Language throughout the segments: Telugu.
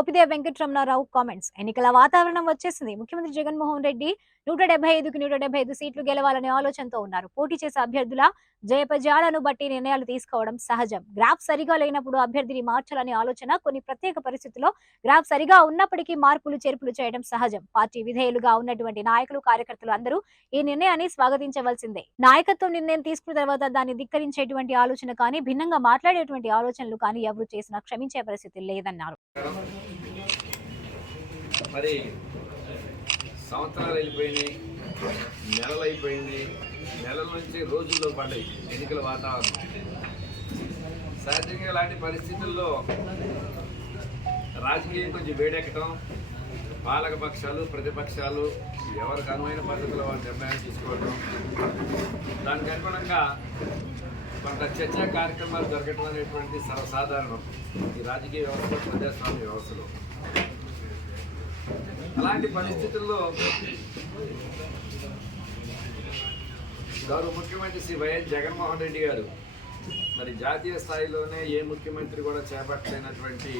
మోపిదే వెంకటరమణారావు కామెంట్స్ ఎన్నికల వాతావరణం వచ్చేసింది. ముఖ్యమంత్రి జగన్మోహన్ రెడ్డి నూట డెబ్బై ఐదుకి నూట డెబ్బై ఐదు సీట్లు గెలవాలనే ఆలోచనతో ఉన్నారు. పోటీ చేసే అభ్యర్థుల జయపజయాలను బట్టి నిర్ణయాలు తీసుకోవడం సహజం. గ్రాఫ్ సరిగా లేనప్పుడు అభ్యర్థిని మార్చాలనే ఆలోచన కొన్ని ప్రత్యేక పరిస్థితుల్లో గ్రాఫ్ సరిగా ఉన్నప్పటికీ మార్పులు చేర్పులు చేయడం సహజం. పార్టీ విధేయులుగా ఉన్నటువంటి నాయకులు కార్యకర్తలు అందరూ ఈ నిర్ణయాన్ని స్వాగతించవలసిందే. నాయకత్వం నిర్ణయం తీసుకున్న తర్వాత దాన్ని ధిక్కరించేటువంటి ఆలోచన కానీ భిన్నంగా మాట్లాడేటువంటి ఆలోచనలు కానీ ఎవరు చేసినా క్షమించే పరిస్థితి లేదన్నారు. మరి సంవత్సరాలు వెళ్ళిపోయినాయి నెలలు అయిపోయింది నెలల నుంచి రోజుల్లో పడ్డాయి ఎన్నికల వాతావరణం. సహజంగా ఇలాంటి పరిస్థితుల్లో రాజకీయం కొంచెం వేడెక్కడం పాలక పక్షాలు ప్రతిపక్షాలు ఎవరికి అనువైన పద్ధతిలో వాళ్ళు నిర్ణయాలు తీసుకోవడం దానికి అనుగుణంగా కొంత చర్చా కార్యక్రమాలు జరగటం అనేటువంటి సర్వసాధారణం ఈ రాజకీయ వ్యవస్థ ప్రజాస్వామ్య వ్యవస్థలో. అలాంటి పరిస్థితుల్లో గౌరవ ముఖ్యమంత్రి శ్రీ వైఎస్ జగన్మోహన్ రెడ్డి గారు మరి జాతీయ స్థాయిలోనే ఏ ముఖ్యమంత్రి కూడా చేపట్టలేనటువంటి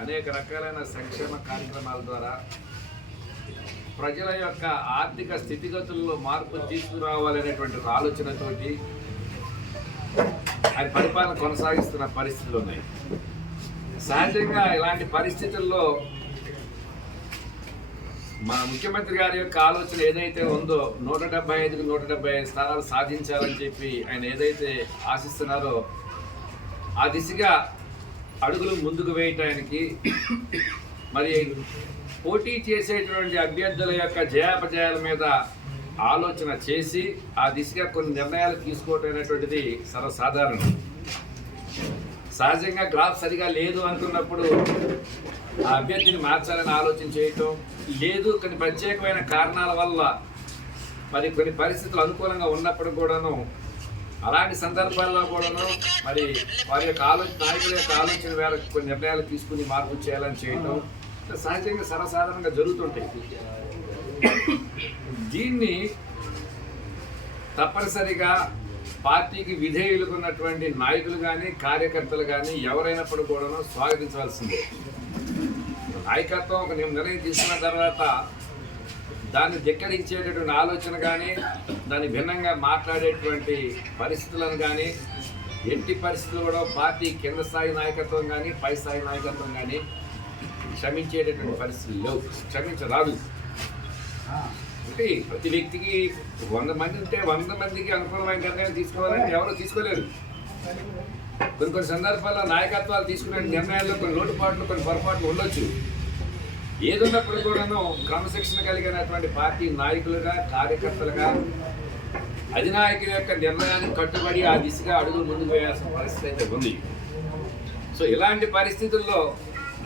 అనేక రకాలైన సంక్షేమ కార్యక్రమాల ద్వారా ప్రజల యొక్క ఆర్థిక స్థితిగతుల్లో మార్పు తీసుకురావాలనేటువంటి ఆలోచనతోటి ఆయన పరిపాలన కొనసాగిస్తున్న పరిస్థితులు ఉన్నాయి సహజంగా ఇలాంటి పరిస్థితుల్లో మన ముఖ్యమంత్రి గారి యొక్క ఆలోచన ఏదైతే ఉందో నూట డెబ్బై ఐదుకు నూట డెబ్బై ఐదు స్థానాలు సాధించాలని చెప్పి ఆయన ఏదైతే ఆశిస్తున్నారో ఆ దిశగా అడుగులు ముందుకు వేయటానికి మరి పోటీ చేసేటువంటి అభ్యర్థుల యొక్క జయాపజయాల మీద ఆలోచన చేసి ఆ దిశగా కొన్ని నిర్ణయాలు తీసుకోవటం అనేటువంటిది సర్వసాధారణం. సహజంగా గ్రాఫ్ సరిగా లేదు అనుకున్నప్పుడు ఆ అభ్యర్థిని మార్చాలని ఆలోచన చేయటం లేదు కొన్ని ప్రత్యేకమైన కారణాల వల్ల మరి కొన్ని పరిస్థితులు అనుకూలంగా ఉన్నప్పుడు కూడాను అలాంటి సందర్భాల్లో కూడాను మరి వారి యొక్క ఆలోచన నాయకుల యొక్క ఆలోచన వేళకు కొన్ని నిర్ణయాలు తీసుకుని మార్పు చేయాలని చేయటం సహజంగా సర్వసాధారణంగా జరుగుతుంటాయి. దీన్ని తప్పనిసరిగా పార్టీకి విధేయులకు ఉన్నటువంటి నాయకులు కానీ కార్యకర్తలు కానీ ఎవరైనప్పుడు కూడాను స్వాగతించవలసిందే. నాయకత్వం ఒక నిర్ణయం తీసుకున్న తర్వాత దాన్ని ధిక్కరించేటటువంటి ఆలోచన కానీ దాన్ని భిన్నంగా మాట్లాడేటువంటి పరిస్థితులను కానీ ఎట్టి పరిస్థితులు కూడా పార్టీ కింద స్థాయి నాయకత్వం కానీ పై స్థాయి నాయకత్వం కానీ క్షమించేటటువంటి పరిస్థితులు లేవు. క్షమించరాదు. అంటే ప్రతి వ్యక్తికి వంద మంది ఉంటే వంద మందికి అనుకూలమైన నిర్ణయం తీసుకోవాలంటే ఎవరు తీసుకోలేరు. కొన్ని కొన్ని సందర్భాల్లో నాయకత్వాలు తీసుకునే నిర్ణయాల్లో కొన్ని లోటుపాట్లు కొన్ని పొరపాట్లు ఉండొచ్చు. ఏదున్నప్పుడు కూడాను క్రమశిక్షణ కలిగినటువంటి పార్టీ నాయకులుగా కార్యకర్తలుగా అధినాయకుల యొక్క నిర్ణయానికి కట్టుబడి ఆ దిశగా అడుగులు ముందుకు వేయాల్సిన పరిస్థితి అయితే ఉంది. సో ఇలాంటి పరిస్థితుల్లో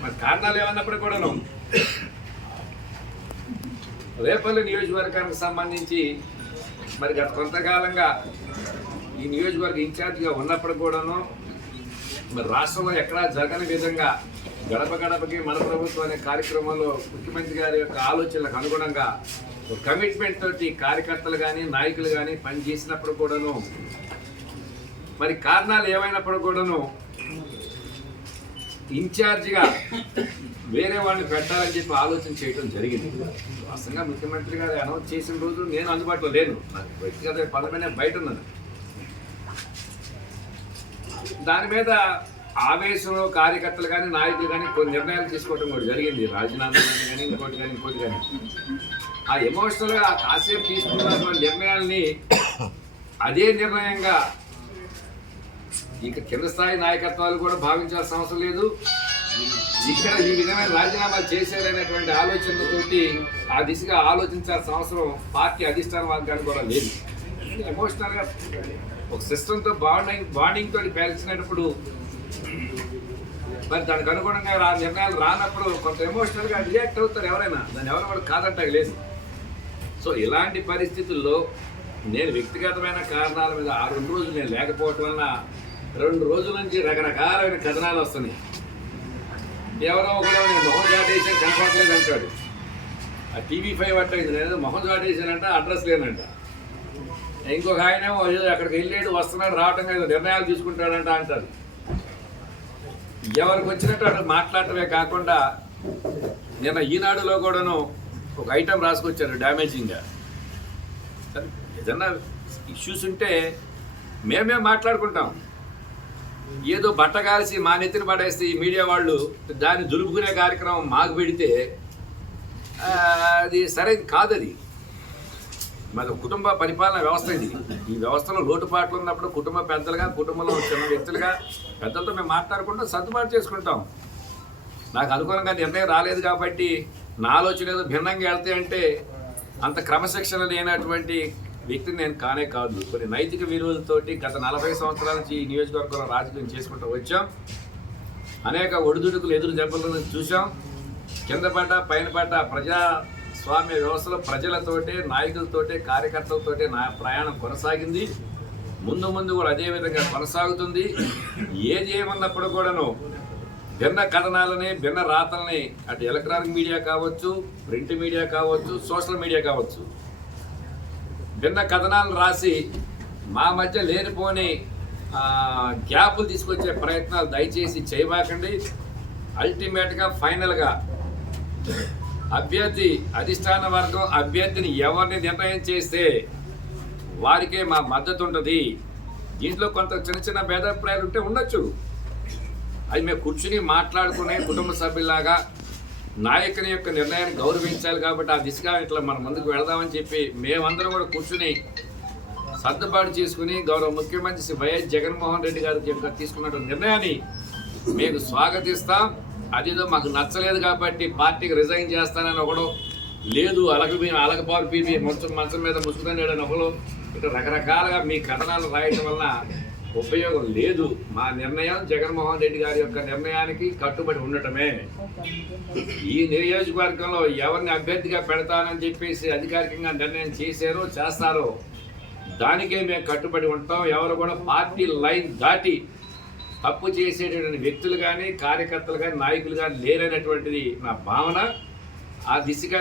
మన కారణాలు ఏమన్నప్పుడు కూడాను రేపల్లి నియోజకవర్గానికి సంబంధించి మరి గత కొంతకాలంగా ఈ నియోజకవర్గ ఇన్ఛార్జిగా ఉన్నప్పుడు కూడాను మరి రాష్ట్రంలో ఎక్కడా జరగని విధంగా గడప గడపకి మన ప్రభుత్వం అనే కార్యక్రమంలో ముఖ్యమంత్రి గారి యొక్క ఆలోచనలకు అనుగుణంగా ఒక కమిట్మెంట్ తోటి కార్యకర్తలు కానీ నాయకులు కానీ పనిచేసినప్పుడు కూడాను మరి కారణాలు ఏమైనప్పుడు కూడాను ఇన్ఛార్జిగా వేరే వాళ్ళని పెట్టాలని చెప్పి ఆలోచన చేయడం జరిగింది. వాస్తవంగా ముఖ్యమంత్రి గారు అనౌన్స్ చేసిన రోజు నేను అందుబాటులో లేను. నాకు వ్యక్తిగత పదమైన బయట ఉన్నది. దాని మీద ఆవేశంలో కార్యకర్తలు కానీ నాయకులు కానీ కొన్ని నిర్ణయాలు తీసుకోవడం కూడా జరిగింది. రాజీనామా కానీ ఇంకోటి కానీ ఇంకోటి కానీ. ఆ ఎమోషనల్గా కాసేపు తీసుకున్నటువంటి నిర్ణయాల్ని అదే నిర్ణయంగా ఇక కింద స్థాయి నాయకత్వాలు కూడా భావించాల్సిన అవసరం లేదు. ఇక్కడ ఈ విధమైన రాజీనామాలు చేశారనేటువంటి ఆలోచనతోటి ఆ దిశగా ఆలోచించాల్సిన అవసరం పార్టీ అధిష్టాన వర్గానికి కూడా లేదు. ఎమోషనల్గా ఒక సిస్టంతో బాండింగ్ బాండింగ్ తోటి పేల్చినప్పుడు మరి దానికి అనుగుణంగా ఆ నిర్ణయాలు రానప్పుడు కొంత ఎమోషనల్గా రియాక్ట్ అవుతారు ఎవరైనా. దాన్ని ఎవరు కూడా కాదంటే లేదు. సో ఇలాంటి పరిస్థితుల్లో నేను వ్యక్తిగతమైన కారణాల మీద ఆ రెండు రోజులు నేను లేకపోవటం వలన రెండు రోజుల నుంచి రకరకాలైన కథనాలు వస్తున్నాయి. ఎవరో ఒకడో నేను మొహం చాటేసాను కనపడలేదు అంటాడు. ఆ టీవీ ఫైవ్ అట్టయింది నేను మొహం చాటేసానంట అడ్రస్ లేనంట. ఇంకొక ఆయన అక్కడికి వెళ్ళాడు వస్తున్నాడు రావటం కాదు నిర్ణయాలు తీసుకుంటాడంట అంటారు ఎవరికి వచ్చినట్టు మాట్లాడటమే కాకుండా నిన్న ఈనాడులో కూడాను ఒక ఐటెం రాసుకొచ్చారు డ్యామేజింగ్గా. ఏదన్నా ఇష్యూస్ ఉంటే మేమే మాట్లాడుకుంటాం? ఏదో బట్ట కాల్సి మా నెత్తిన పడేస్తే ఈ మీడియా వాళ్ళు దాన్ని దులుపుకునే కార్యక్రమం మాకు పెడితే అది సరైనది కాదు అది కుటుంబ పరిపాలన వ్యవస్థ ఇది. ఈ వ్యవస్థలో లోటుపాట్లు ఉన్నప్పుడు కుటుంబ పెద్దలుగా కుటుంబంలో చిన్న వ్యక్తులుగా పెద్దలతో మేము మాట్లాడుకుంటూ సర్దుబాటు చేసుకుంటాం. నాకు అనుకూలంగా నిర్ణయం రాలేదు కాబట్టి నా ఆలోచన ఏదో భిన్నంగా వెళ్తే అంటే అంత క్రమశిక్షణ లేనటువంటి వ్యక్తిని నేను కానే కాదు. కొన్ని నైతిక విలువలతోటి గత నలభై సంవత్సరాల నుంచి ఈ నియోజకవర్గంలో రాజకీయం చేసుకుంటూ వచ్చాం. అనేక ఒడిదుడుకులు ఎదురు దెబ్బలను చూసాం కింద పడ్డ పైన పడ్డ ప్రజాస్వామ్య వ్యవస్థలో ప్రజలతోటే నాయకులతోటే కార్యకర్తలతోటే నా ప్రయాణం కొనసాగింది. ముందు ముందు కూడా అదే విధంగా కొనసాగుతుంది. ఏది ఏమన్నప్పుడు కూడాను భిన్న కథనాలని భిన్న రాతల్ని అటు ఎలక్ట్రానిక్ మీడియా కావచ్చు ప్రింట్ మీడియా కావచ్చు సోషల్ మీడియా కావచ్చు. భిన్న కథనాలు రాసి మా మధ్య లేనిపోని గ్యాపులు తీసుకొచ్చే ప్రయత్నాలు దయచేసి చేయబాకండి. అల్టిమేట్గా ఫైనల్గా అభ్యర్థి అధిష్టాన వర్గం అభ్యర్థిని ఎవరిని నిర్ణయం చేస్తే వారికే మా మద్దతు ఉంటుంది. దీంట్లో కొంత చిన్న చిన్న భేదాభిప్రాయాలు ఉంటే ఉండొచ్చు. అది మేము కూర్చుని మాట్లాడుకునే కుటుంబ సభ్యులాగా నాయకుని యొక్క నిర్ణయాన్ని గౌరవించాలి కాబట్టి ఆ దిశగా ఇట్లా మన ముందుకు వెళదామని చెప్పి మేమందరం కూడా కూర్చుని సర్దుబాటు చేసుకుని గౌరవ ముఖ్యమంత్రి శ్రీ వైఎస్ జగన్మోహన్ రెడ్డి గారి యొక్క తీసుకున్నటువంటి నిర్ణయాన్ని మేము స్వాగతిస్తాం. అదేదో మాకు నచ్చలేదు కాబట్టి పార్టీకి రిజైన్ చేస్తానని ఒకడు లేదు అలగ అలగపాలు పీపి మంచం మంచం మీద ముసుగుతాడు ఒకడు ఇట్లా రకరకాలుగా మీ కథనాలు రాయటం వలన ఉపయోగం లేదు. మా నిర్ణయం జగన్మోహన్ రెడ్డి గారి యొక్క నిర్ణయానికి కట్టుబడి ఉండటమే. ఈ నియోజకవర్గంలో ఎవరిని అభ్యర్థిగా పెడతానని చెప్పేసి అధికారికంగా నిర్ణయం చేశారో చేస్తారో దానికే మేము కట్టుబడి ఉంటాం. ఎవరు కూడా పార్టీ లైన్ దాటి తప్పు చేసేటటువంటి వ్యక్తులు కానీ కార్యకర్తలు కానీ నాయకులు కానీ లేరనేటువంటిది నా భావన. ఆ దిశగా